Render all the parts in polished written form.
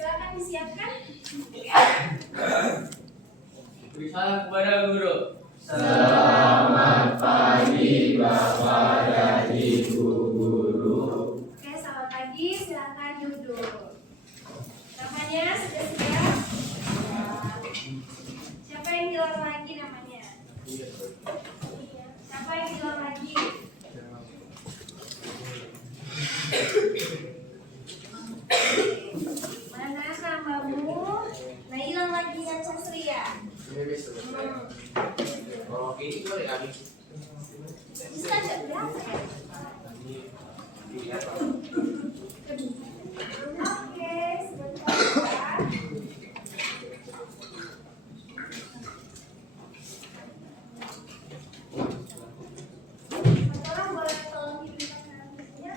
silakan disiapkan. Beri salam kepada guru. Selamat pagi Bapak dan Ibu guru. Oke, selamat pagi. Silakan duduk. Namanya sudah siap? Siapa yang hilang lagi namanya? Siapa yang hilang lagi? Mana namamu? Nah, hilang lagi kan Sastri ya? Oh, ini boleh kali. Bisa nggak berapa ya? Oke, sebentar. Setelah boleh tolong diberikan namanya.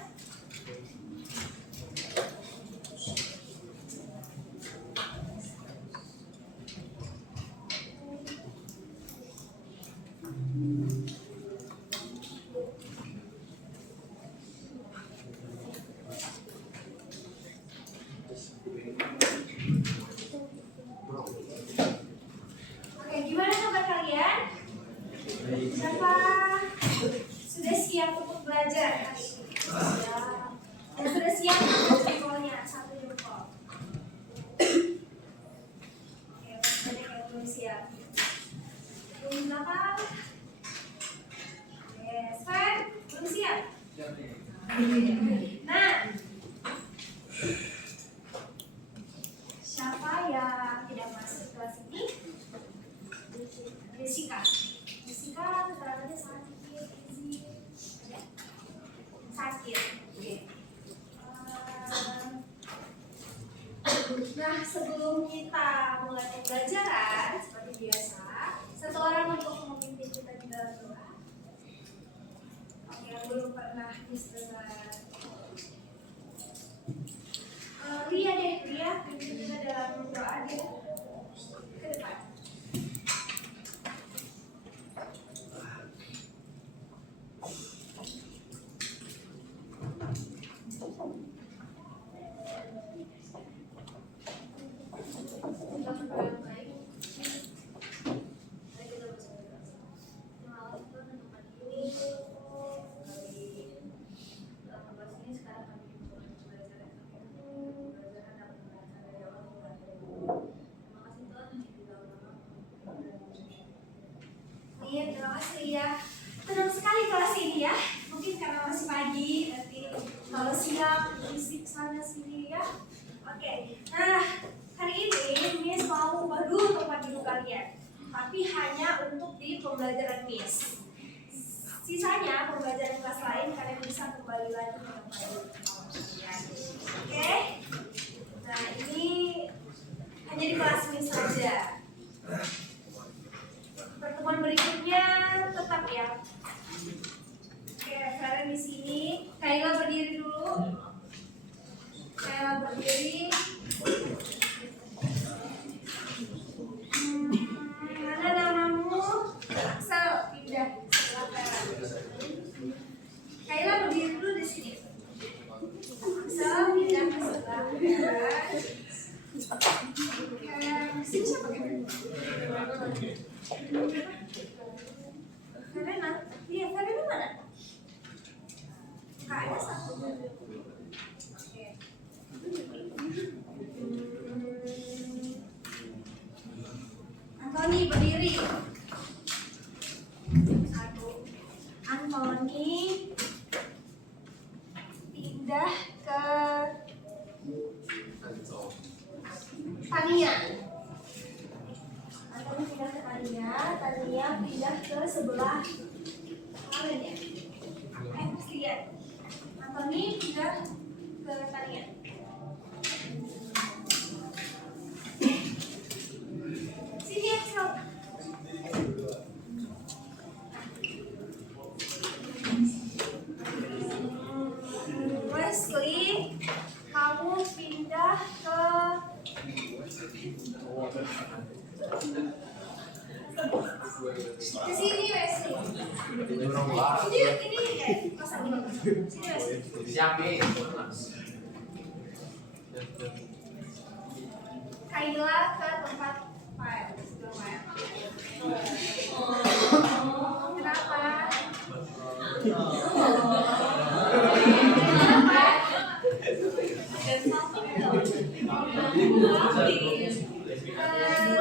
Oke, gimana kabar kalian? Siapa sudah siap untuk belajar hari ini? Dan sudah siap untuk jempolnya, satu jempol. Oke, banyak yang belum siap. Belum belakang. Oke, Sven, belum siap? Nah, siapa yang tidak masuk kelas ini? Jessica. Jessica keterangannya sakit, izin. Sakit. Oke. Nah, sebelum kita mulai pembelajaran seperti biasa, satu orang untuk memimpin kita di dalam doa. Oke, yang belum pernah disebar. Lia deh, Lia, pimpin kita dalam doa dia ke depan. Iya, terima kasih ya. Tenang sekali kelas ini ya. Mungkin karena masih pagi, nanti kalau siang berisik sana sini ya. Oke, nah hari ini Miss mau ubah dulu tempat duduk kalian, tapi hanya untuk di pembelajaran Miss. Sisanya pembelajaran kelas lain kalian bisa kembali lagi ke tempat duduk kalian. Oke? Nah ini hanya di kelas Miss saja. Pertemuan berikutnya tetap ya. Oke, sekarang di sini Kayla berdiri dulu. Kayla berdiri. Mana namamu? Axel, pindah sebelah kanan. Kayla berdiri dulu di sini. Axel pindah ke sebelah kanan. Sini siapa kan? Karena, iya karena mana? Kayaknya satu. Oke. Antoni berdiri. Satu. Antoni pindah ke Tania. Antoni pindah ke Tania. Tania pindah ke sebelah kanan ya. Lihat. Antoni pindah ke Tania. Sini Axel. Wesley, kamu pindah ke sini Wesley. Ini pasang ini. Sini Wesley. Siapin. Naila ke tempat file. Kenapa?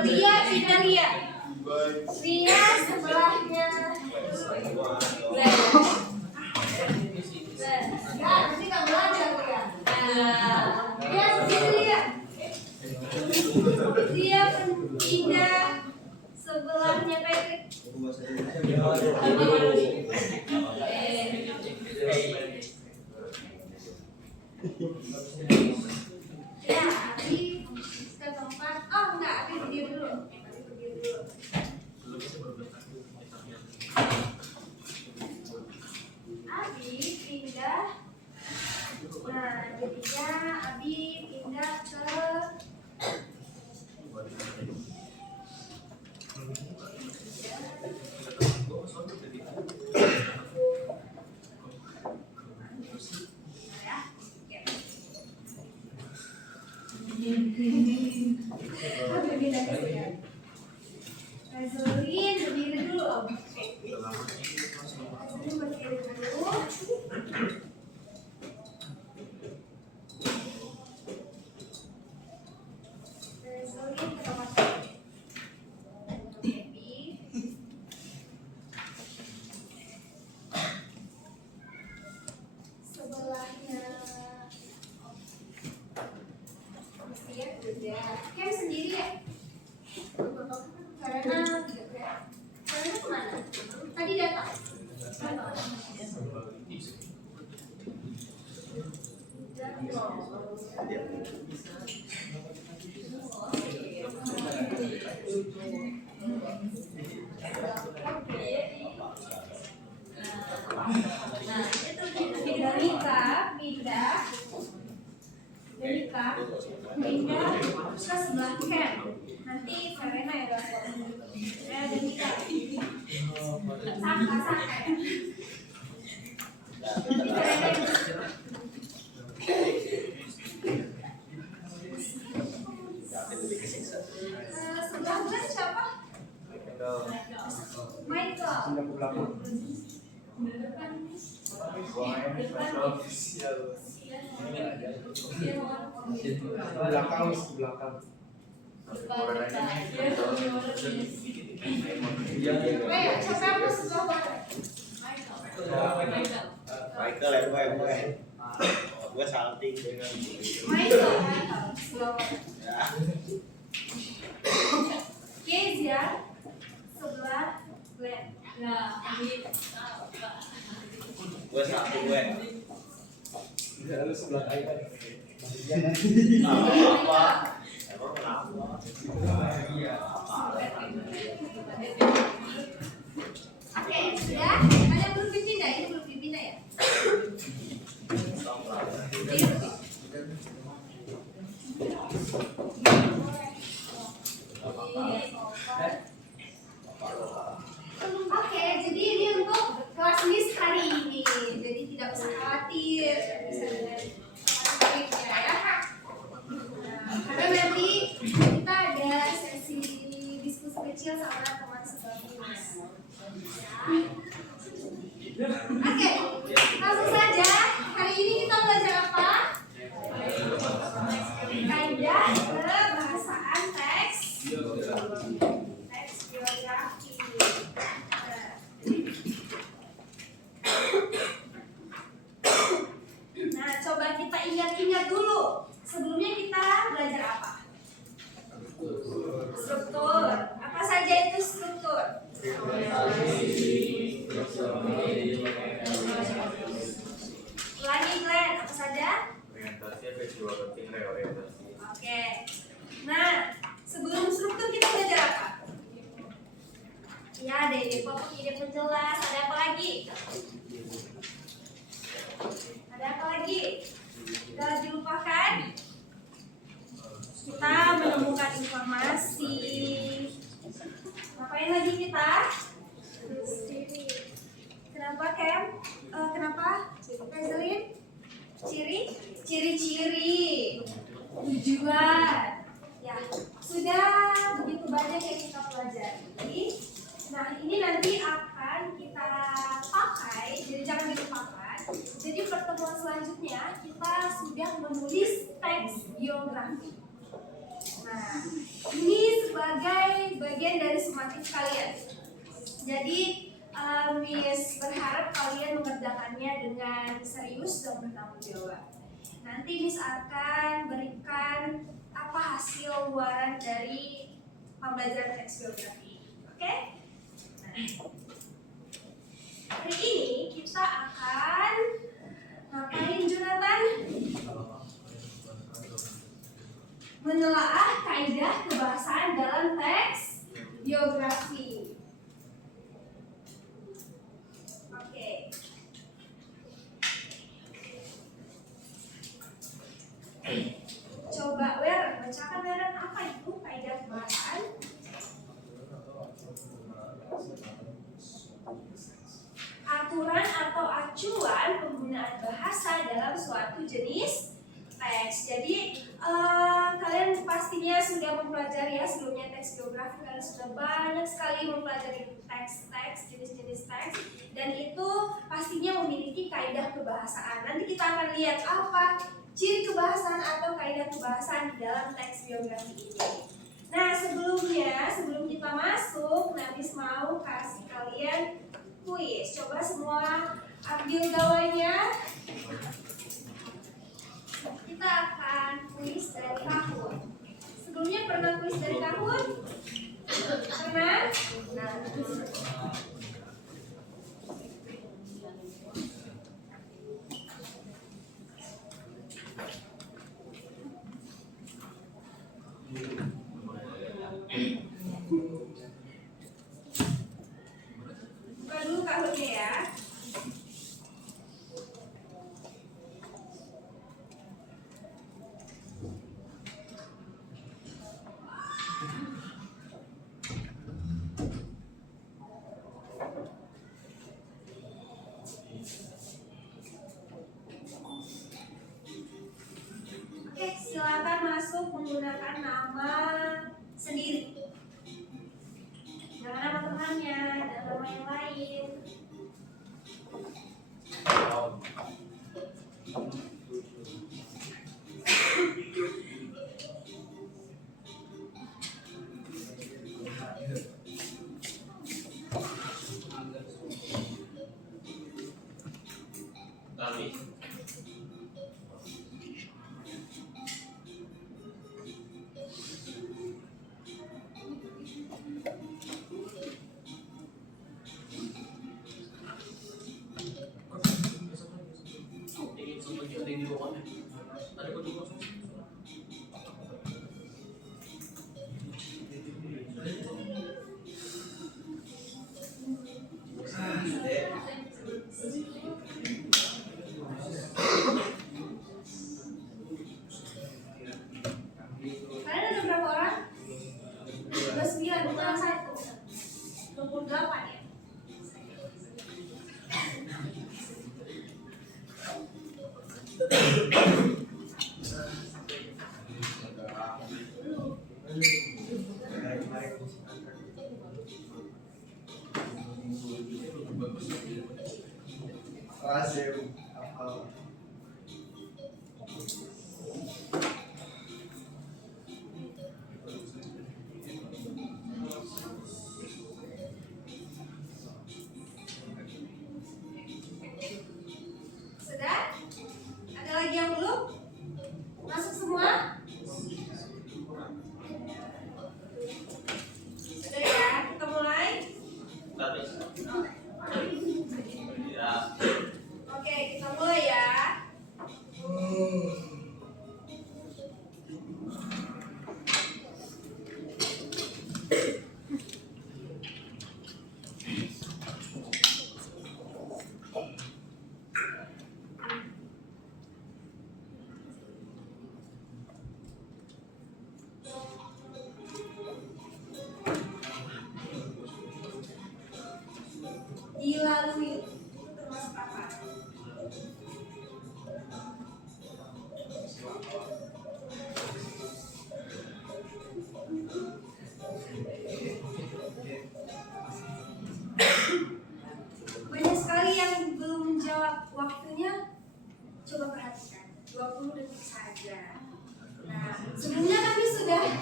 Lia pindah Lia. Lia sebelahnya. Ya, nanti kamu belajar Lia. Lia sendiri Lia. Lia pindah sebelahnya Patrick. Ya, Abi ke tempat. Oh enggak, Abi berdiri dulu. Abi pindah. Nah, jadinya Abi pindah ke Rezolin berdiri dulu. Rezolin berdiri dulu. Rezolin ke tempat baby. Sebelahnya ya udah. Kem sendiri ya? Karena kemana? Tadi datang. Nah, itu Delika pindah ke sebelah Ken. Nanti Verena ya Delika. Sangka ya. Nanti Verena sebelah Glenn siapa? Michael. belakang. Siapa yang mau sebelah mana? Michael ya gue. Gue salting dengan Michael sebelah mana? ya. Kezia sebelah Glenn. Gue salting gue. Harus sebelah kanan. Apa? Emang kenapa? Oke, sudah? Ada yang belum dipindah? Ini belum dipindah ya? Oke, jadi ini untuk kelas miss hari ini. Jadi tidak usah khawatir, bisa dengan baiknya ya. Karena nanti kita ada sesi diskusi kecil sama teman sebangsa. Oke, langsung saja. Hari ini kita belajar apa? Kaidah kebahasaan teks biografi. Nah, coba kita ingat-ingat dulu. Sebelumnya kita belajar apa? Struktur. Apa saja itu struktur? Ulangi Glenn, apa saja? Orientasi, visual penting, reorientasi. Oke. Nah, sebelum struktur kita belajar apa? Ya, ada ide pokok, ide penjelas. Ada apa lagi? Ada apa lagi? Gak dilupakan. Kita menemukan informasi. Ngapain lagi kita? Kenapa Kem? Kenapa? Rezolin? Ciri-ciri. Tujuan. Ya, sudah begitu banyak yang kita pelajari. Nah, ini nanti akan kita pakai, jadi jangan dilupakan. Jadi pertemuan selanjutnya kita sudah menulis teks biografi. Nah, ini sebagai bagian dari sumatif kalian. Jadi Miss berharap kalian mengerjakannya dengan serius dan bertanggung jawab. Nanti Miss akan berikan apa hasil luaran dari pembelajaran teks biografi. Oke? Nah, hari ini kita akan ngapain, Jonathan? Menelaah kaidah kebahasaan dalam teks biografi. Oke. Coba Weren, bacakan Weren, apa itu kaidah kebahasaan? Aturan atau acuan penggunaan bahasa dalam suatu jenis teks. Jadi kalian pastinya sudah mempelajari ya sebelumnya teks biografi, kalian sudah banyak sekali mempelajari teks-teks, jenis-jenis teks, dan itu pastinya memiliki kaidah kebahasaan. Nanti kita akan lihat apa ciri kebahasaan atau kaidah kebahasaan di dalam teks biografi ini. Nah, sebelum kita masuk, Nabis mau kasih kalian kuis. Coba semua ambil gawainya. Kita akan kuis dari Kahoot. Sebelumnya pernah kuis dari Kahoot? Pernah? Nah. Buka dulu Kahootnya ya. Oke, silakan masuk menggunakan nama sendiri. Jangan nama temannya, dan nama yang lain. Kami. Ingin seperti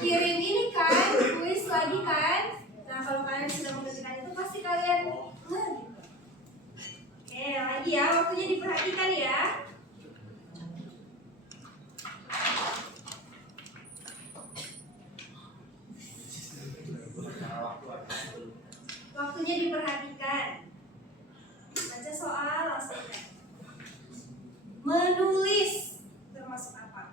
kirim ini kan, kuis lagi kan. Nah kalau kalian sudah mengerjakan itu pasti kalian gitu. Oke lagi ya, waktunya diperhatikan ya. Waktunya diperhatikan. Baca soal langsung. Menulis termasuk apa?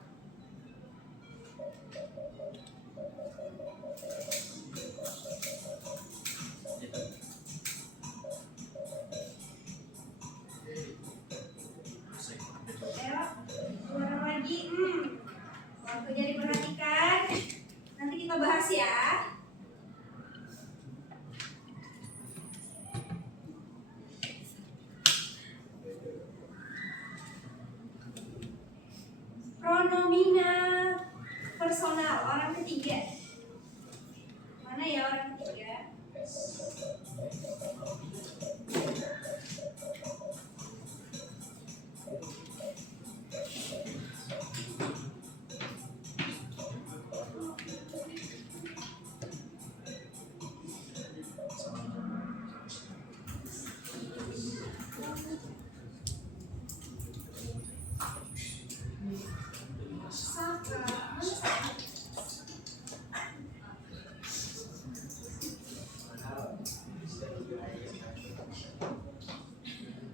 Ayo, ulang lagi. Waktunya diperhatikan. Nanti kita bahas ya. Pronomina personal orang ketiga. Mana ya orang ketiga?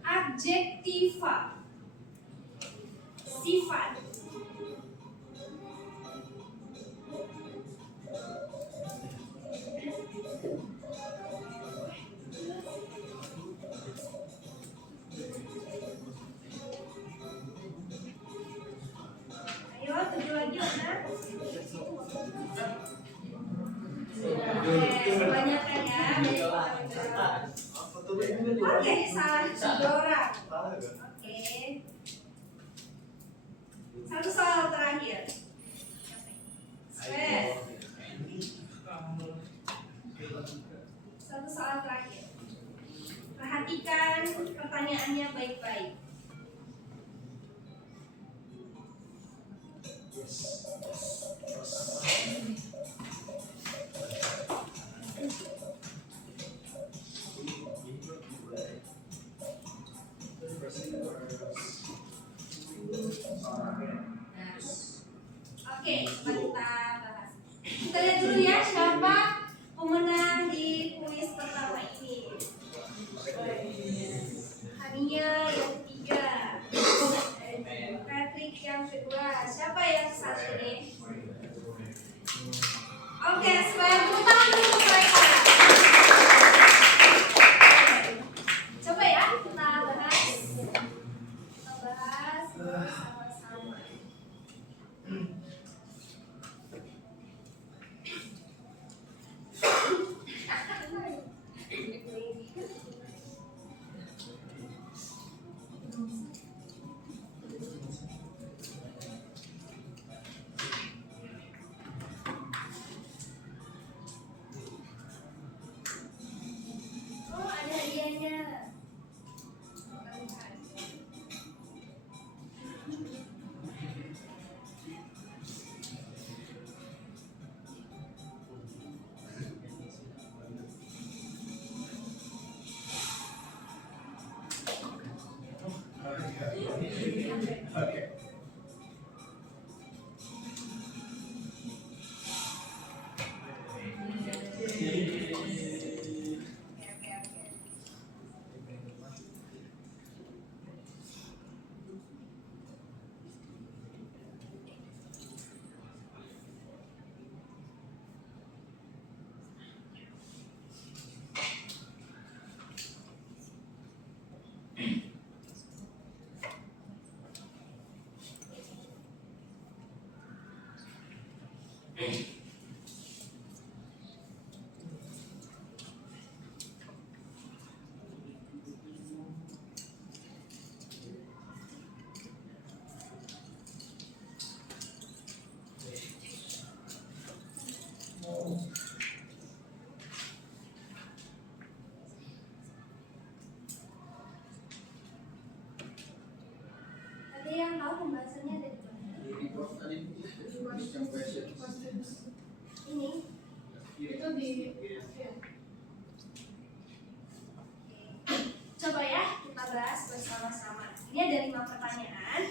Adjektiva. Sifat. Ayo, 7 lagi mana? Oke, kebanyakan ya. Oke, salah 3 orang. Oke. Satu soal terakhir. Satu soal terakhir. Perhatikan pertanyaannya baik-baik. Oke, coba kita bahas. Kita lihat dulu ya siapa pemenang di kuis pertama ini. Hania yang ketiga, Patrick yang kedua. Siapa yang satu nih? Oke, supaya tepuk tangan dulu untuk mereka. Coba ya kita bahas. Kita bahas sama-sama. Oh, ada hadiahnya. Ada yang tahu pembahasannya ada di mana? Ini. Itu di Coba ya kita bahas bersama-sama. Ini ada 5 pertanyaan.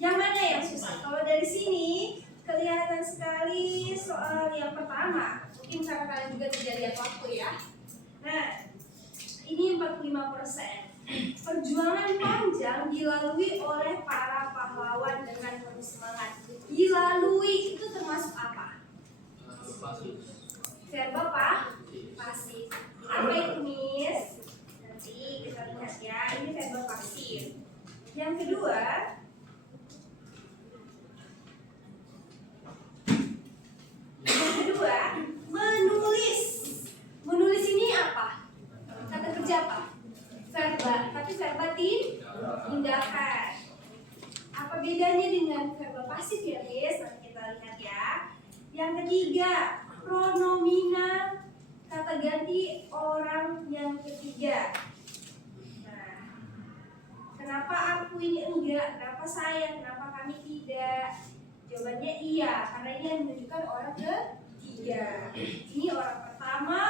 Yang mana yang susah? Kalau dari sini kelihatan sekali soal yang pertama. Mungkin karena kalian juga tidak lihat waktu ya. Nah, ini 45%. Perjuangan panjang dilalui oleh para pahlawan dengan penuh semangat. Dilalui itu termasuk apa? Pasif. Verb apa? Pasif. Apa itu, Miss? Nanti kita lihat ya. Ini verb pasif. Yang kedua, menulis. Menulis ini apa? Kata kerja apa? Verba. Tapi verba tindakan. Apa bedanya dengan verba pasif ya, Miss? Nanti kita lihat ya. Yang ketiga, pronomina, kata ganti orang yang ketiga. Nah, kenapa aku ini enggak? Kenapa saya? Kenapa kami tidak? Jawabannya iya, karena ini yang menunjukkan orang ketiga. Ini orang pertama.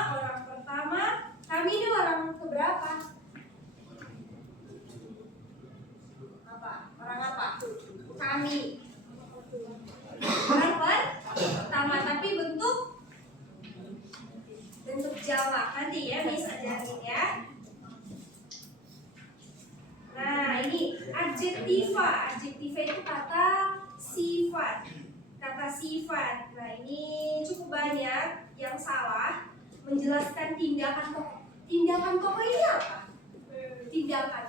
Kami ini orang keberapa? Apa? Orang apa? Kami. Orang pertama, tapi bentuk jamak. Nanti ya Miss ajarin ya. Nah, ini adjektiva. Adjektiva itu kata sifat. Kata sifat. Nah, ini cukup banyak yang salah menjelaskan tindakan tokoh. Tindakan tokoh ini apa? Tindakan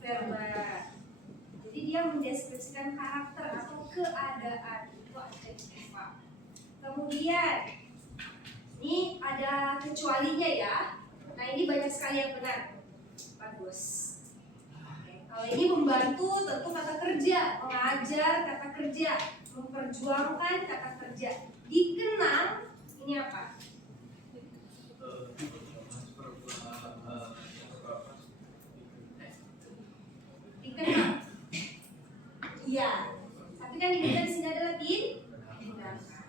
verba. Jadi dia mendeskripsikan karakter atau keadaan. Itu adjektiva. Kemudian ini ada kecualinya ya. Nah, ini banyak sekali yang benar. Bagus. Oke. Kalau ini membantu tentu kata kerja, mengajar kata kerja, memperjuangkan kata kerja. Dikenang ini apa? Dikenang. Iya. Tapi kan dikenang di sini adalah tindakan.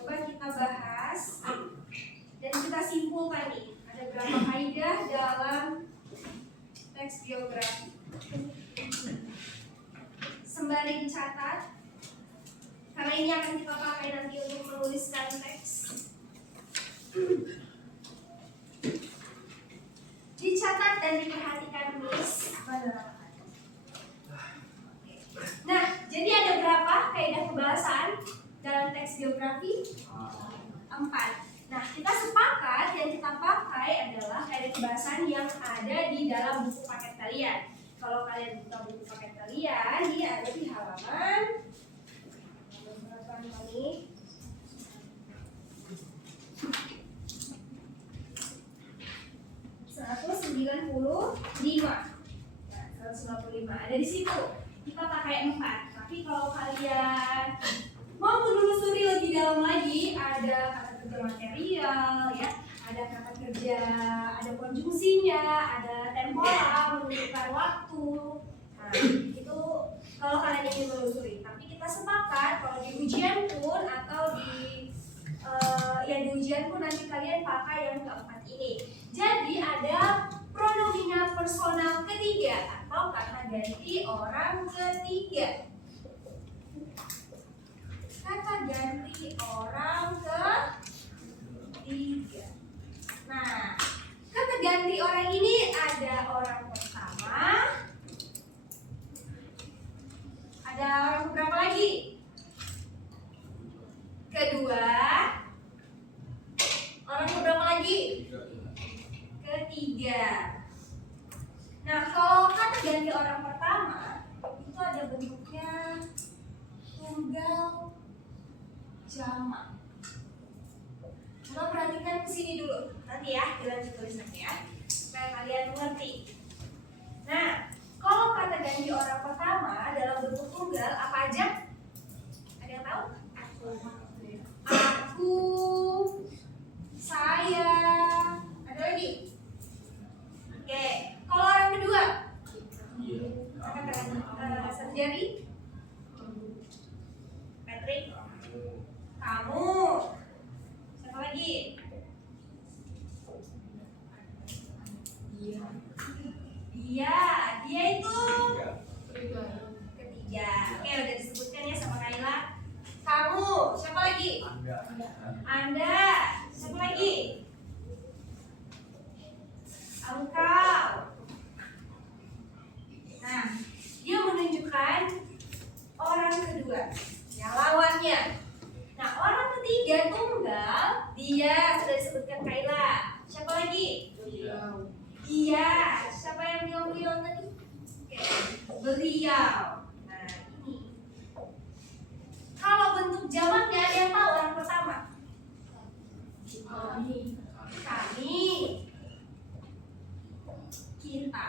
Coba kita bahas dan kita simpulkan nih. Ada berapa kaidah dalam teks biografi? Sembari dicatat, karena ini akan kita pakai nanti untuk menuliskan teks. Dicatat dan diperhatikan, Miss. Nah, jadi ada berapa kaidah kebahasan dalam teks biografi? 4. Nah, kita sepakat yang kita pakai adalah kaidah kebahasan yang ada di dalam buku paket kalian. Kalau kalian buka buku paket kalian, dia ada di halaman berapa nih? 195. Nah, 195 ada di situ. Kita pakai 4. Tapi kalau kalian mau menelusuri lebih dalam lagi, ada kata kerja material, ya, ada kata kerja, ada konjungsinya, ada temporal, menunjukkan waktu. Nah, itu kalau kalian ingin menelusuri. Tapi kita sepakat kalau di ujian pun atau di di ujian pun nanti kalian pakai yang keempat ini. Jadi ada pronomina personal ketiga atau kata ganti orang ketiga. Kata ganti orang ketiga. Nah, kata ganti orang ini ada orang pertama, ada orang berapa lagi? Kedua, orang berapa lagi? Ketiga. Nah, kalau kata ganti orang pertama itu ada bentuknya tunggal jamak. Coba perhatikan ke sini dulu. Nanti ya, dilanjut tulisannya ya, supaya kalian mengerti. Nah, kalau kata ganti orang pertama dalam bentuk tunggal apa aja? Ada yang tahu? Aku, saya, ada lagi? Oke, kalau orang kedua, kata Sarjari, Patrick. Kamu. Siapa lagi? Dia itu ketiga. Oke, udah disebutkan ya sama Kaila. Kamu. Siapa lagi? Anda. Siapa lagi? Engkau. Nah, dia menunjukkan orang kedua, yang lawannya. Nah, orang ketiga tunggal, dia sudah disebutkan Kaila. Siapa lagi? Iya. Siapa yang bilang beliau tadi? Oke. Beliau. Nah, ini. Kalau bentuk jamaknya ada yang tahu orang pertama? Kami. Kita.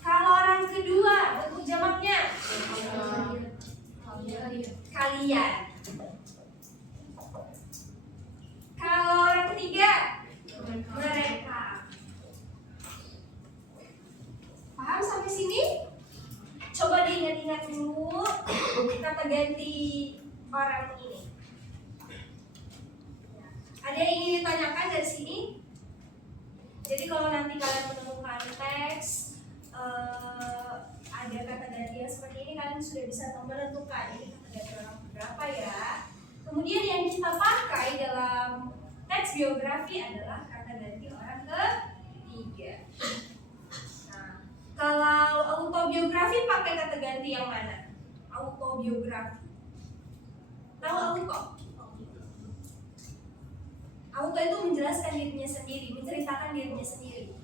Kalau orang kedua bentuk jamaknya? Kalian. Kalau orang ketiga? Mereka. Paham sampai sini? Coba diingat-ingat dulu kata ganti orang ini. Ada yang ingin ditanyakan dari sini? Jadi kalau nanti kalian menemukan teks ada kata ganti yang seperti ini, kalian sudah bisa menentukan ini kata ganti orang berapa ya. Kemudian yang kita pakai dalam teks biografi adalah kata ganti orang ketiga. Nah, kalau autobiografi pakai kata ganti yang mana? Autobiografi. Tahu auto? Auto itu menjelaskan dirinya sendiri, menceritakan dirinya sendiri.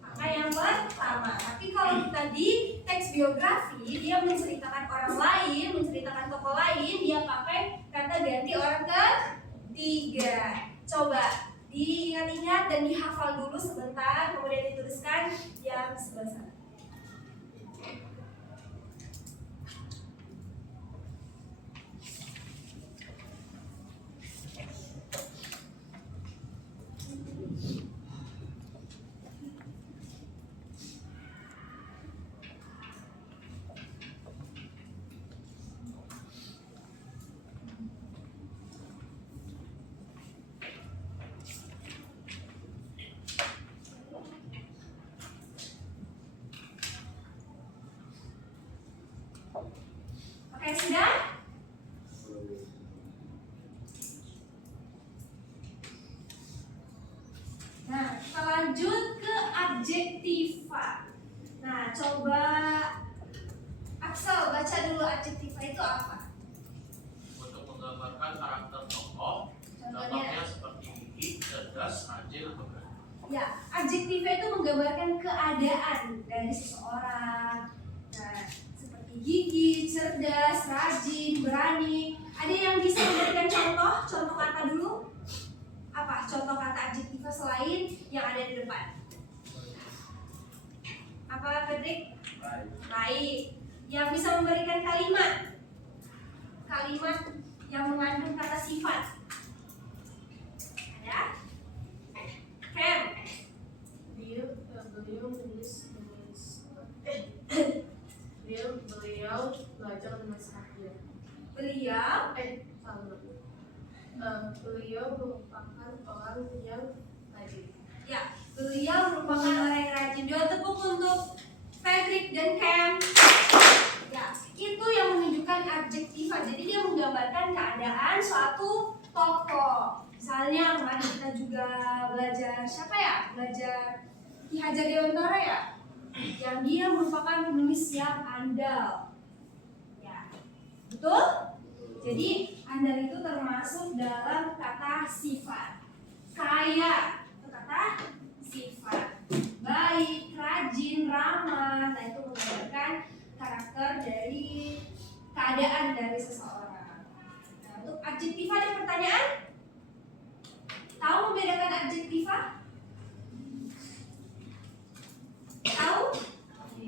Maka yang pertama. Tapi kalau kita di teks biografi, dia menceritakan orang lain, menceritakan tokoh lain, dia pakai kata ganti orang ketiga. Coba diingat-ingat dan dihafal dulu sebentar, kemudian dituliskan yang sebelah sana. Oke, sudah? Nah, kita lanjut ke adjektiva. Nah, coba Axel baca dulu adjektiva itu apa? Untuk menggambarkan karakter tokoh, Contohnya? dampaknya seperti gigih, cerdas, rajin, atau berani. Ya, adjektiva itu menggambarkan keadaan dari seseorang. Nah, seperti gigih, cerdas, rajin, berani. Ada yang bisa memberikan contoh kata dulu? Apa contoh kata adjektiva selain yang ada di depan? Apa, Fredrik? Baik. Yang bisa memberikan kalimat yang mengandung kata sifat. Ada? Kem. Beliau belajar menulis akhir. Beliau Beliau merupakan orang yang rajin. Ya, beliau merupakan orang yang rajin. Dua tepuk untuk Patrick dan Cam. Ya, itu yang menunjukkan adjektiva. Jadi dia menggambarkan keadaan suatu tokoh. Misalnya kemarin kita juga belajar siapa ya? Belajar Ki Hajar Dewantara ya? Yang dia merupakan penulis yang andal. Ya, betul? Jadi andal itu termasuk dalam kata sifat. Kaya itu kata sifat. Baik, rajin, ramah. Nah, itu menggambarkan karakter dari keadaan dari seseorang. Nah, untuk adjektiva ada pertanyaan? Tahu membedakan adjektiva? Tahu? Oke.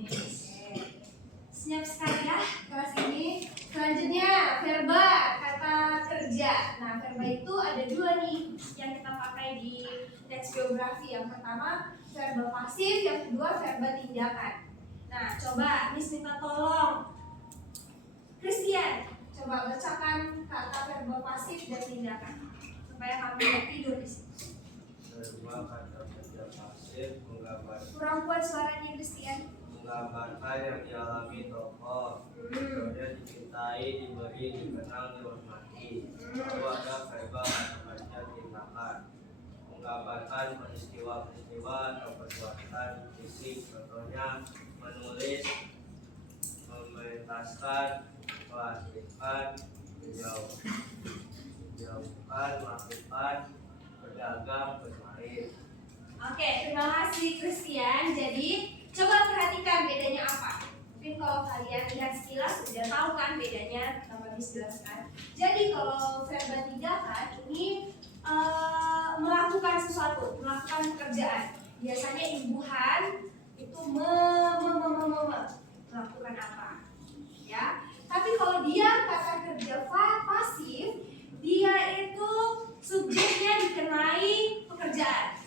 Siap sekali ya kelas ini. Selanjutnya verba, kata kerja. Nah, verba itu ada dua nih yang kita pakai di teks biografi. Yang pertama verba pasif, yang kedua verba tindakan. Nah, coba Miss minta tolong Christian, coba bacakan kata kata verba pasif dan tindakan supaya kamu tidur di sini. Verba kata kerja pasif menggambarkan Kurang kuat suaranya Christian. yang dialami tokoh, contohnya dicintai, diberi, dikenal, dihormati. Lalu ada verba kata kerja tindakan menggambarkan peristiwa-peristiwa atau perbuatan fisik, contohnya menulis, mementaskan, mengaktifkan, menjauhkan, melakukan, berdagang, bermain. Oke, terima kasih Christian. Jadi coba perhatikan bedanya apa. Mungkin kalau kalian lihat sekilas sudah tahu kan bedanya tanpa dijelaskan. Jadi kalau verba tindakan ini melakukan sesuatu, melakukan pekerjaan. Biasanya imbuhan itu melakukan apa, ya. Tapi kalau dia kata kerja pasif, dia itu subjeknya dikenai pekerjaan,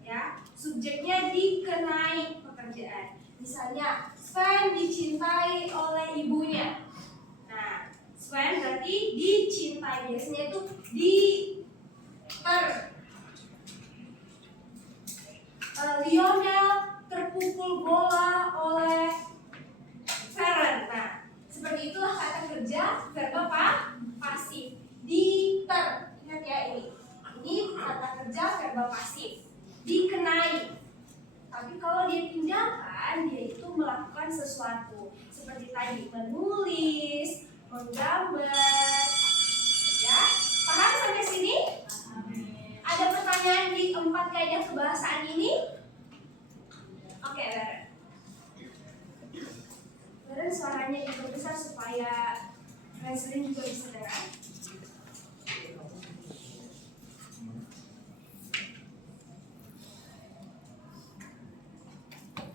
ya. Subjeknya dikenai pekerjaan. Misalnya, Sven dicintai oleh ibunya. Nah, Sven berarti dicintai. Biasanya itu Lionel terpukul bola oleh Feren. Nah, seperti itulah kata kerja verba pasif. Ingat ya ini. Ini kata kerja verba pasif. Dikenai. Tapi kalau dia tindakan, dia itu melakukan sesuatu. Seperti tadi, menulis, menggambar. Ya, paham sampai sini? Ada pertanyaan di 4 kaidah kebahasaan ini? Oke, Beren. Beren suaranya diperbesar supaya Resling juga bisa dengar.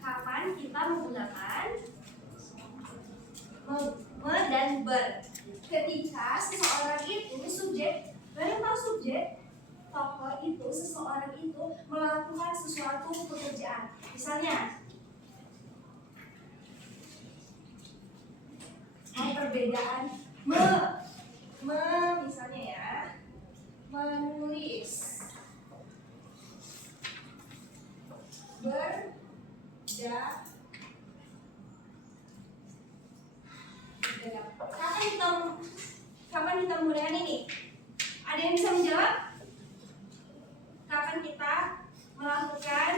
Kapan kita menggunakan me dan ber? Ketika seseorang itu subjek, Beren tahu subjek? Tokoh itu, seseorang itu melakukan sesuatu pekerjaan. Misalnya, perbedaan misalnya ya, menulis, kapan kita menggunakan ini? Ada yang bisa menjawab? Kapan kita melakukan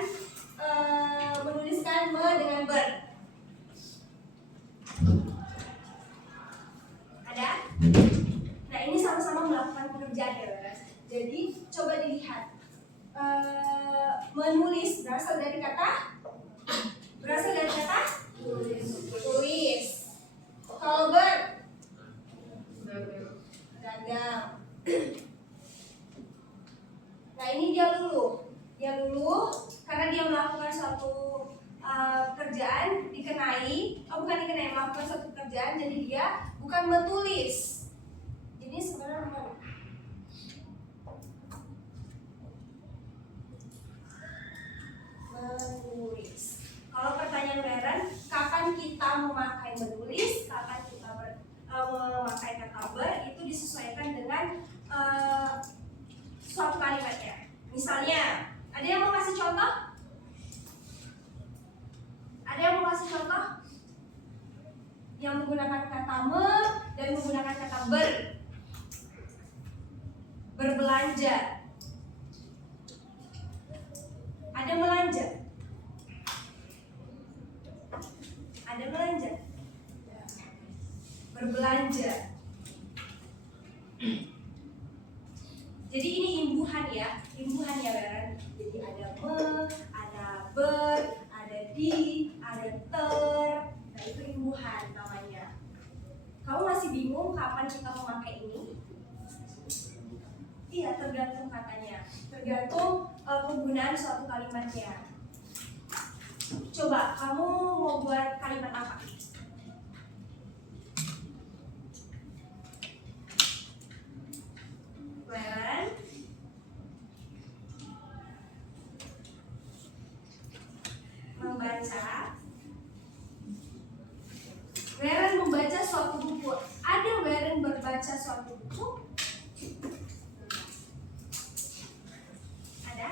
menuliskan me dengan ber? Ada? Nah, ini sama-sama melakukan pekerjaan ya, guys. Jadi coba dilihat. Menulis berasal dari kata tulis. Kalau ber dagang. Nah, ini dia luluh karena dia melakukan suatu pekerjaan melakukan suatu pekerjaan, jadi dia bukan menulis. Jadi sebenarnya menulis. Kalau pertanyaan Beren, kapan kita memakai menulis, kapan kita memakai kata ber, itu disesuaikan dengan suatu kalimatnya. Misalnya, ada yang mau kasih contoh? Ada yang mau kasih contoh? Yang menggunakan kata me dan menggunakan kata ber. Berbelanja. Ada melanja. Ada melanja. Berbelanja. Jadi ini imbuhan ya Beren. Jadi ada me, ada ber, ada di, ada ter. Nah, itu imbuhan namanya. Kamu masih bingung kapan kita memakai ini? Iya, tergantung katanya. Tergantung penggunaan suatu kalimatnya. Coba kamu mau buat kalimat apa? Beren, membaca. Beren membaca suatu buku. Ada Beren membaca suatu buku? Ada?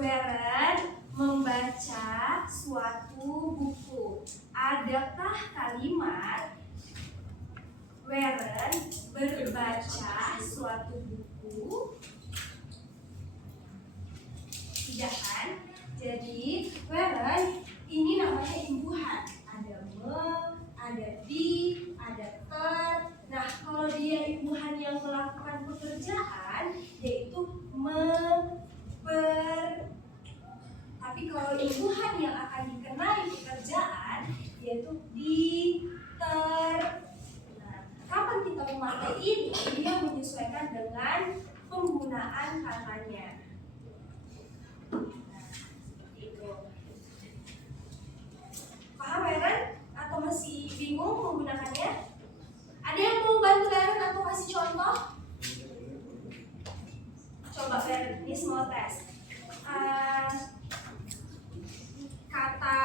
Weren membaca suatu buku. Adakah kalimat Weren berbaca suatu buku? Tidak kan? Jadi Weren ini namanya imbuhan. Ada me, ada di, ada ter. Nah, kalau dia imbuhan yang melakukan pekerjaan, yaitu ber. Tapi kalau imbuhan yang akan dikenai pekerjaan, yaitu di, ter. Nah, kapan kita memakai ini? Dia menyesuaikan dengan penggunaan katanya. Nah, seperti itu. Paham Weren? Atau masih bingung menggunakannya? Ada yang mau bantu Weren atau kasih contoh? Coba Weren, ini small test. Kata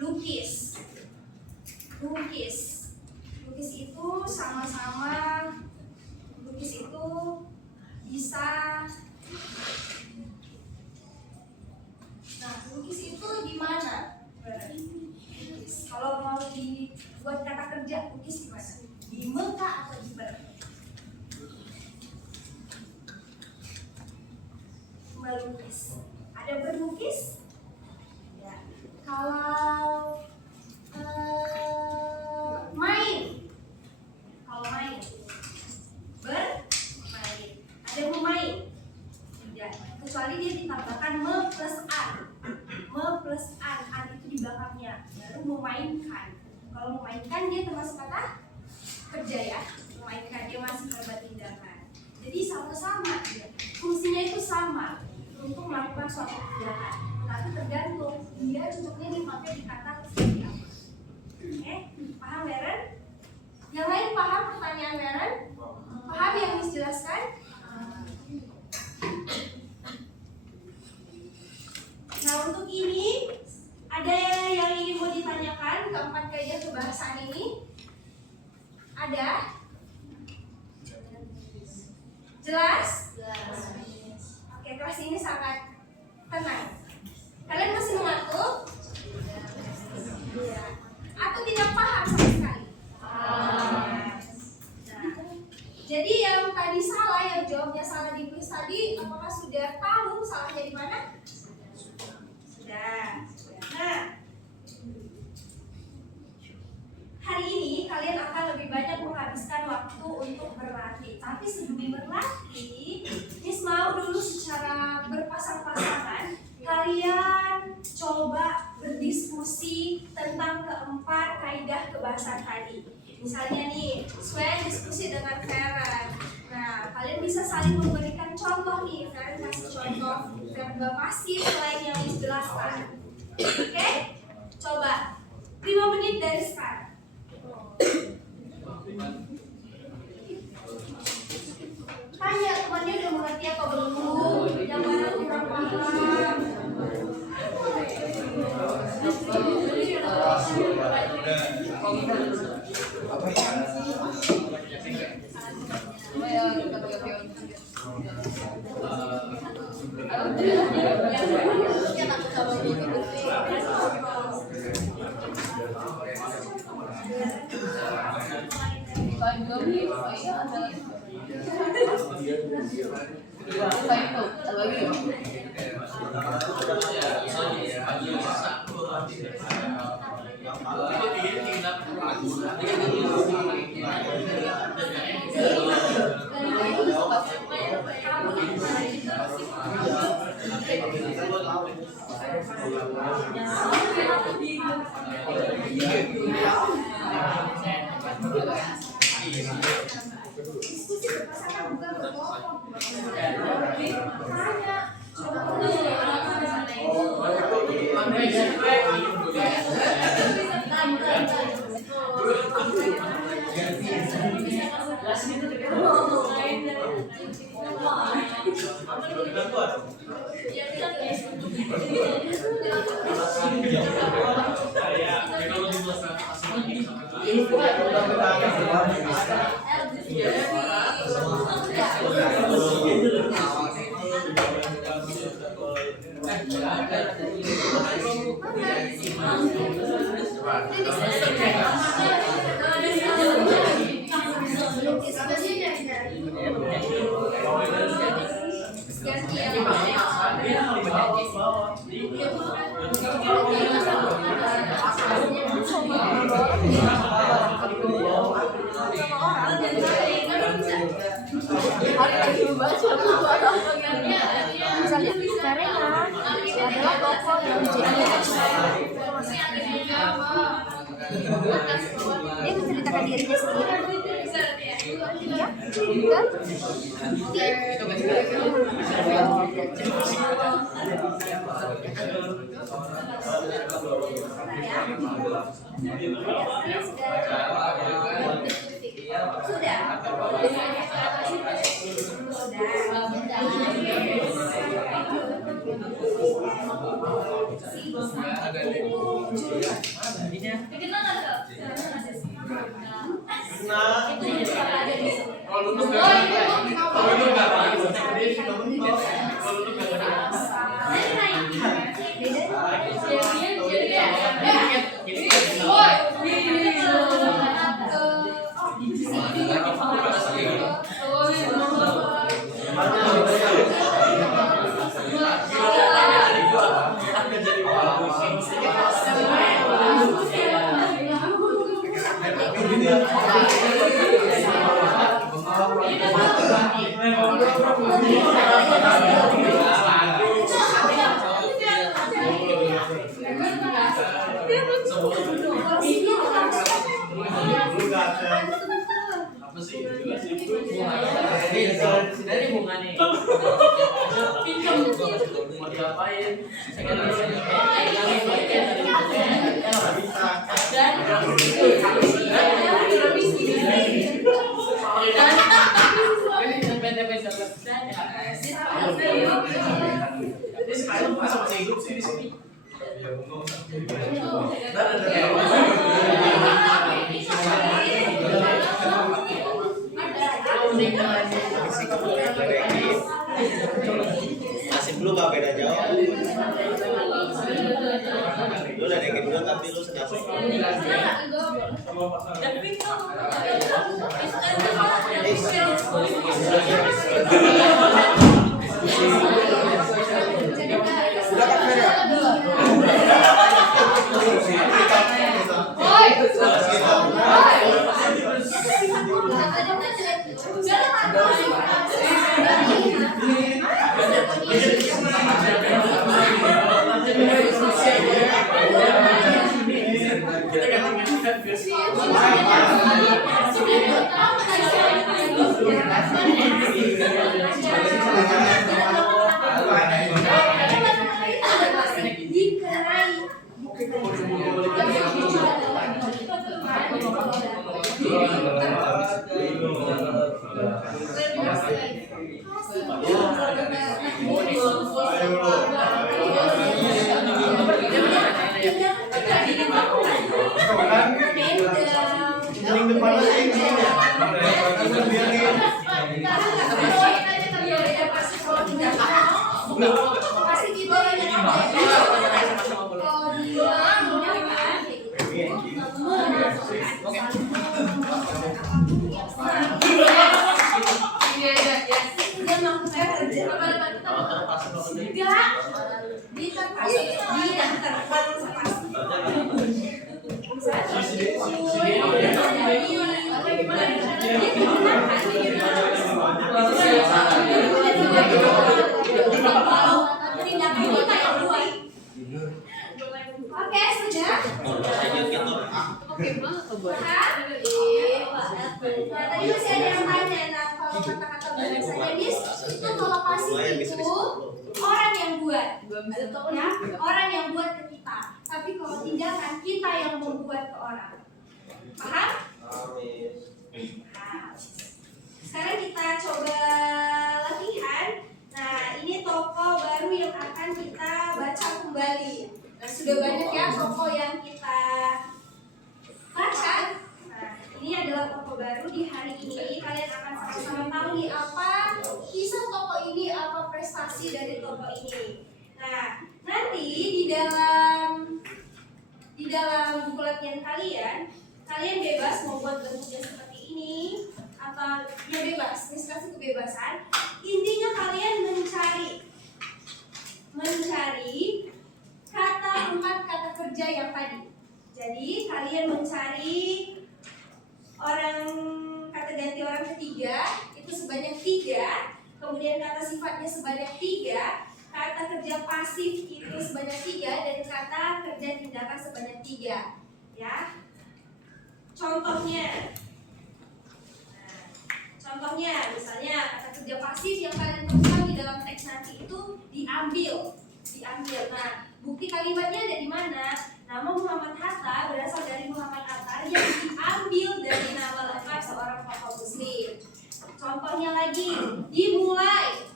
lukis. Lukis itu sama-sama, lukis itu bisa. Nah, lukis itu di mana? Kalau mau dibuat kata kerja, lukis di mana? Di muka atau di ber? Melukis. Ada berlukis? Ya. Kalau main. Kalau main. Bermain. Ada memain? Tidak. Kecuali dia ditambahkan me plus an. Me plus an. An itu di belakangnya. Baru memainkan. Kalau memainkan dia termasuk kata kerja ya. Memainkan dia masih verba tindakan. Jadi sama-sama ya. Fungsinya itu sama untuk melakukan suatu kegiatan. Tapi tergantung dia cocoknya dipakai di kata seperti apa. Oke, paham Weren? Yang lain paham pertanyaan Weren? Paham yang dijelaskan? Nah, untuk ini ada yang ingin mau ditanyakan keempat kaidah kebahasaan ini? Ada? Jelas? Oke, kelas ini sangat tenang. Kalian masih mengantuk? Iya. Atau tidak paham sama sekali? Nah, jadi yang tadi salah, yang jawabnya salah di kuis tadi, apakah sudah tahu salahnya di mana? Sudah. Nah, hari ini kalian akan lebih banyak menghabiskan waktu untuk berlatih. Tapi sebelum berlatih, Miss mau dulu secara berpasang-pasangan kalian coba berdiskusi tentang keempat kaidah kebahasaan tadi. Misalnya nih, Swen diskusi dengan Feren. Nah, kalian bisa saling memberikan contoh nih. Feren kasih contoh verba pasif selain yang dijelaskan. Oke? Coba 5 menit dari sekarang. Tanya temannya udah mengerti atau belum, yang mana kurang paham. Diskusi berpasangan bukan berkelompok. Tanya, coba Misalnya, Serena adalah tokoh yang jenius. Dia menceritakan dirinya sendiri. Iya, kan? Apa sih? Dari bunga nih. Mau diapain? Nasib lu gak beda jauh. Lu udah dekin dulu tapi lu senasib. Udah kan Fer ya? Oke, sudah. Tadi masih ada yang tanya, nah kalau kata-kata bahasa Inggris itu kalau pasti itu orang yang buat, ya, orang yang buat ke kita. Tapi kalau tindakan kita yang membuat ke orang. Paham? Nah, sekarang kita coba latihan. Nah, ini tokoh baru yang akan kita baca kembali. Nah, sudah banyak ya tokoh yang kita baca. Nah, ini adalah tokoh baru di hari ini. Kalian akan sama-sama tahu nih apa kisah tokoh ini, apa prestasi dari tokoh ini. Nah, nanti di dalam buku latihan kalian bebas mau buat bentuknya seperti ini atau ya bebas, ini kasih kebebasan. Intinya kalian mencari empat kata kerja yang tadi. Jadi kalian mencari kata ganti orang ketiga itu sebanyak 3, kemudian kata sifatnya sebanyak 3, kata kerja pasif itu sebanyak 3, dan kata kerja tindakan sebanyak 3. Ya, contohnya misalnya kata kerja pasif yang kalian temukan di dalam teks nanti itu diambil. Nah, bukti kalimatnya ada di mana? Nama Muhammad Hatta berasal dari Muhammad Attar yang diambil dari nama lengkap seorang tokoh Muslim. Contohnya lagi, dimulai.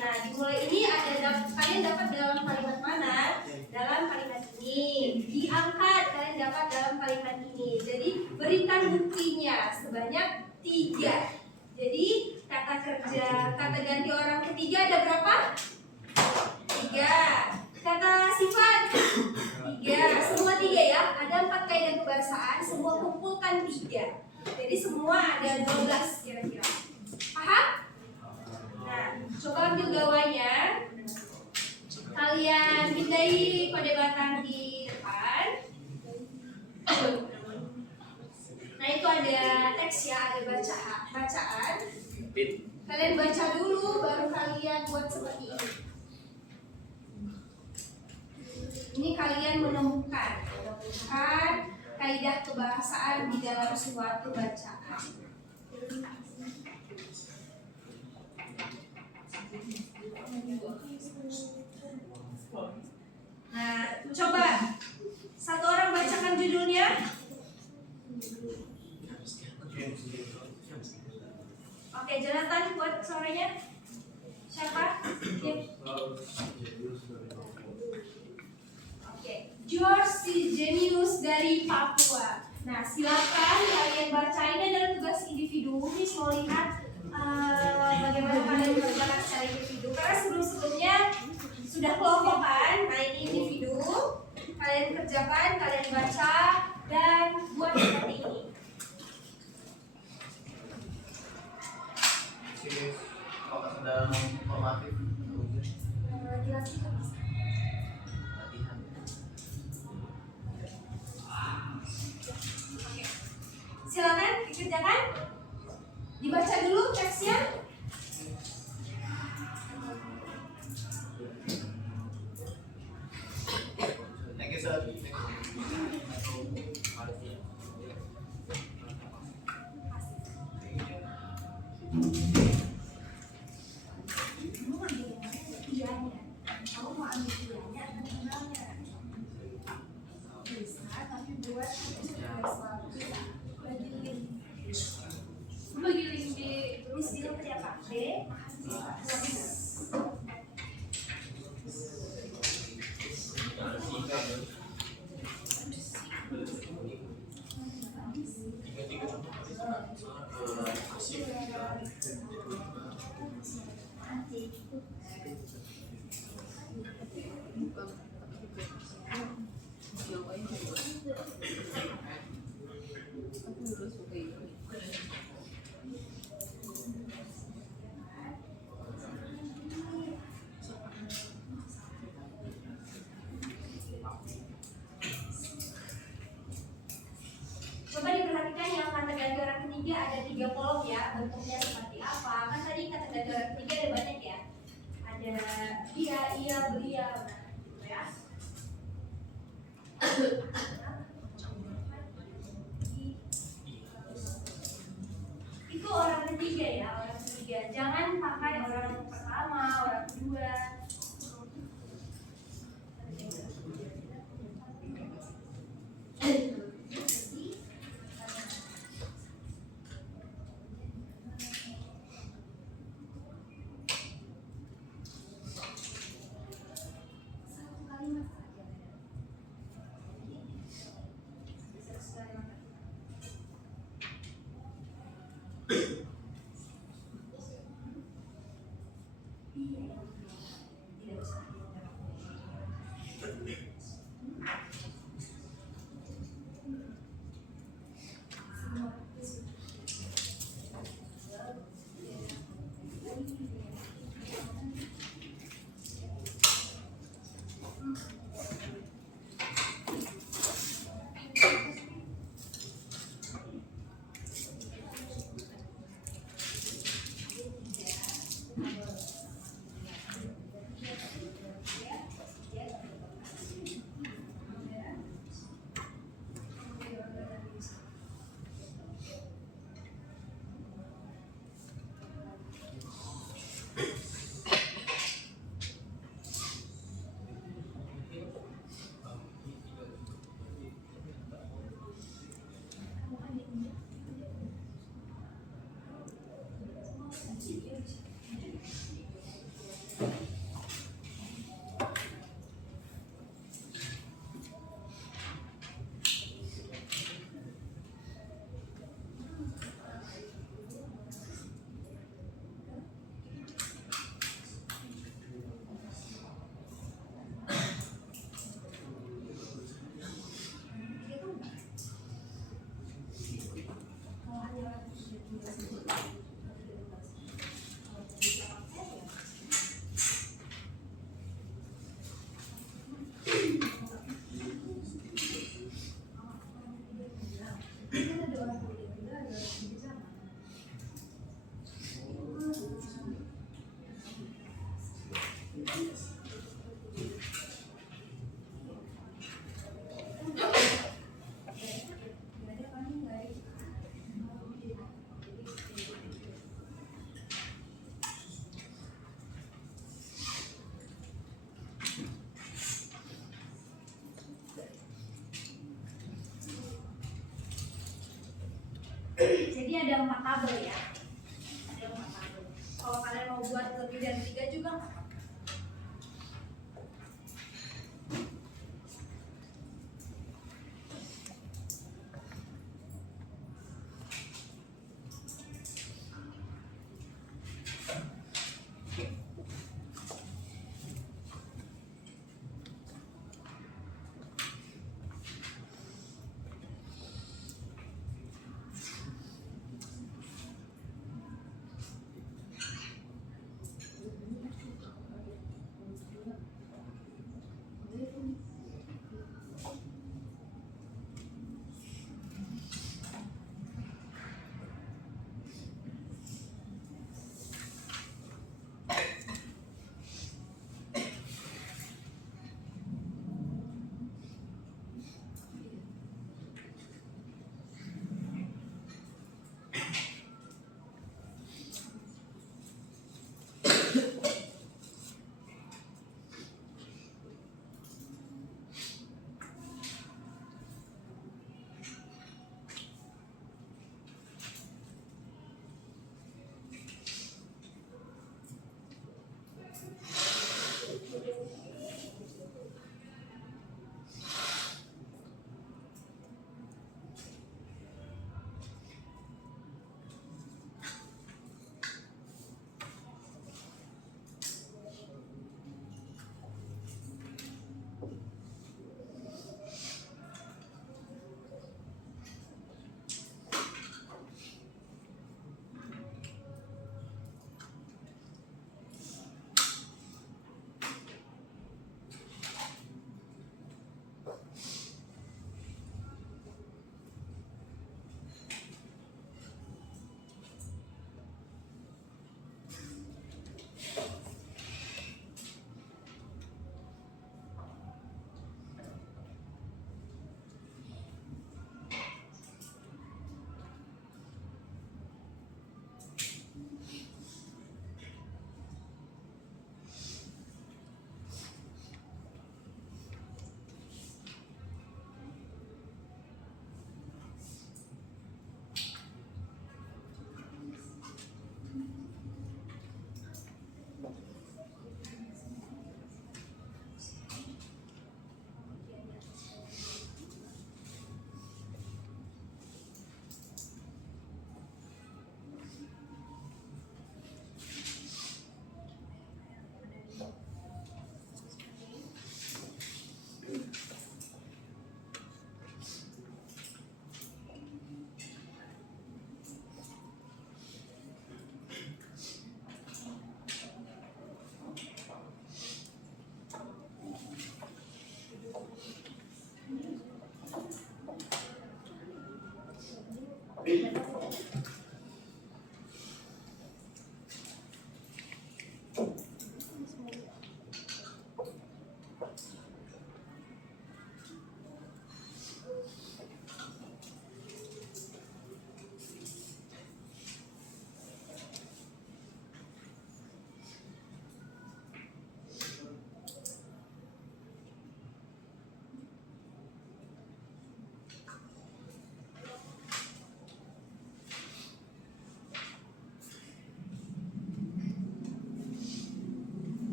Nah, dimulai ini kalian dapat dalam kalimat mana? Dalam kalimat ini. Diangkat kalian dapat dalam kalimat ini. Jadi berikan buktinya sebanyak 3. Jadi kata ganti orang ketiga ada berapa? 3. Kata sifat 3. Semua 3 ya. Ada 4 kaidah kebahasaan, semua kumpulkan 3. Jadi semua ada 12 kira-kira. Paham? Nah, coba ambil gawainya. Kalian pindai kode batang di depan. Nah, itu ada teks ya, ada bacaan. Kalian baca dulu, baru kalian buat seperti ini. Ini kalian menemukan kaidah kebahasaan di dalam suatu bacaan. Nah, coba satu orang bacakan judulnya. Oke, Jonathan buat suaranya. Siapa? Oke, George si Genius dari Papua. Nah, silakan kalian bacain dalam tugas individu. Miss mau lihat bagaimana kalian mengerjakan secara individu. Karena sebelumnya sudah kelompokan. Nah, ini individu. Kalian kerjakan, kalian baca dan buat seperti ini. Apakah dalam formatif? Dilakukan. Silakan dikerjakan. Dibaca dulu teksnya. Thank you, sir. Kamu mau ambil dianya atau tengahnya? Bisa, tapi buat bagi link di tulis di nomor apa? D. Coba diperhatikan yang kata ganti orang ketiga ada 3 kolom ya, bentuknya seperti apa? Kan tadi kata ganti orang ketiga ada banyak ya. Ada dia, ia, beliau, gitu ya. Itu orang ketiga ya, orang ketiga. Jangan pakai orang pertama, orang kedua. Jadi ada 4 tabel ya. Ada 4 tabel. Kalau kalian mau buat lebih dari 3 juga nggak apa-apa.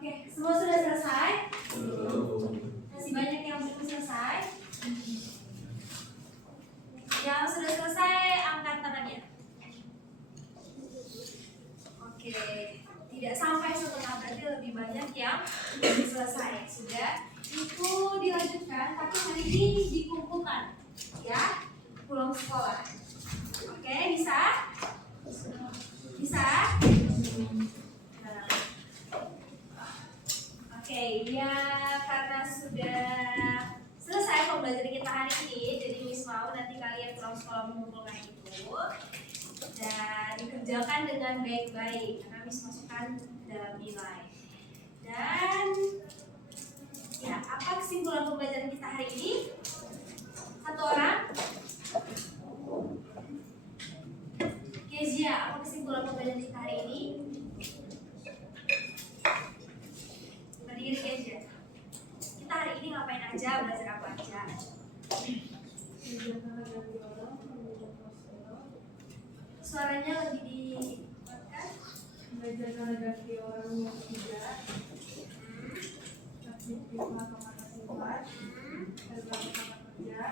Oke, semua sudah selesai? Masih banyak yang belum selesai? Yang sudah selesai, angkat tangannya. Oke, tidak sampai setengah, berarti lebih banyak yang belum selesai. Sudah, itu dilanjutkan, tapi hari ini dikumpulkan, ya, pulang sekolah. Oke, bisa? Bisa? Nah. Oke, ya karena sudah selesai pembelajaran kita hari ini, jadi Miss mau nanti kalian pulang sekolah mengumpulkan itu dan dikerjakan dengan baik-baik karena Miss masukkan dalam nilai. Dan ya, apa kesimpulan pembelajaran kita hari ini? Satu orang? Kezia, apa kesimpulan pembelajaran kita hari ini? Berdiri Kezia. Kita hari ini ngapain aja, belajar apa aja? Suaranya lebih dikuatkan. Belajar menghadapi orang yang tidak aktif kata-kata sifat dalam kata kerja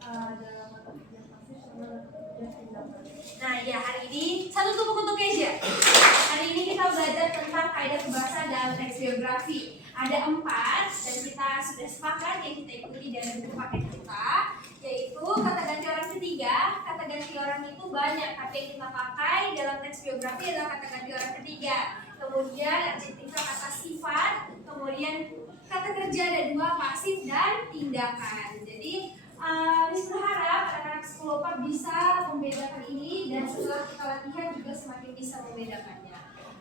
dalam kata kerja pasif sama kerja tindakan. Nah ya, hari ini satu tepuk untuk Kezia. Hari ini kita belajar tentang kaidah bahasa dalam teks biografi. Ada 4 dan kita sudah sepakat yang kita ikuti dari buku paket kita, yaitu kata ganti orang ketiga. Kata ganti orang itu banyak, tapi yang kita pakai dalam teks biografi adalah kata ganti orang ketiga. Kemudian adjektif kata sifat, kemudian kata kerja ada 2, pasif dan tindakan. Jadi Miss berharap anak-anak sekolah bisa membedakan ini dan setelah kita latihan juga semakin bisa membedakannya.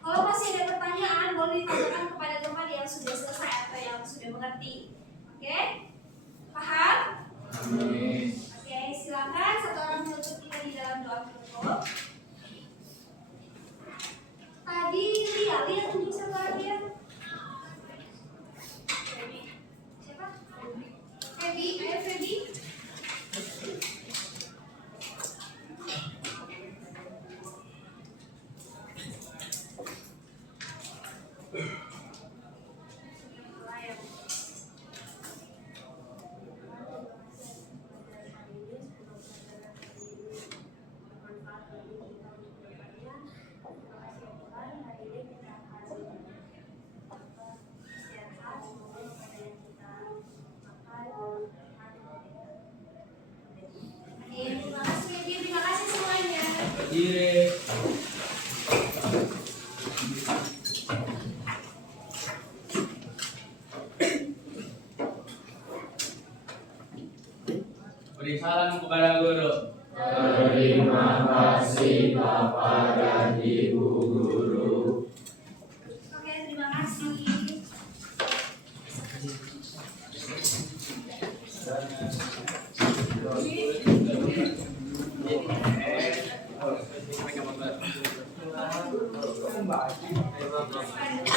Kalau masih ada pertanyaan, boleh ditanyakan kepada teman yang sudah selesai atau yang sudah mengerti. Oke? Paham? Amin. Oke, silakan satu orang menutup kita di dalam doa penutup. Tadi lihat tunjuk satu orang dia. Siapa? Feby, ayo Feby. Terima kasih Feby, terima kasih semuanya. Berdiri. Beri salam kepada guru. Terima kasih Bapak dan Ibu Guru. Oke, terima kasih. Kembali.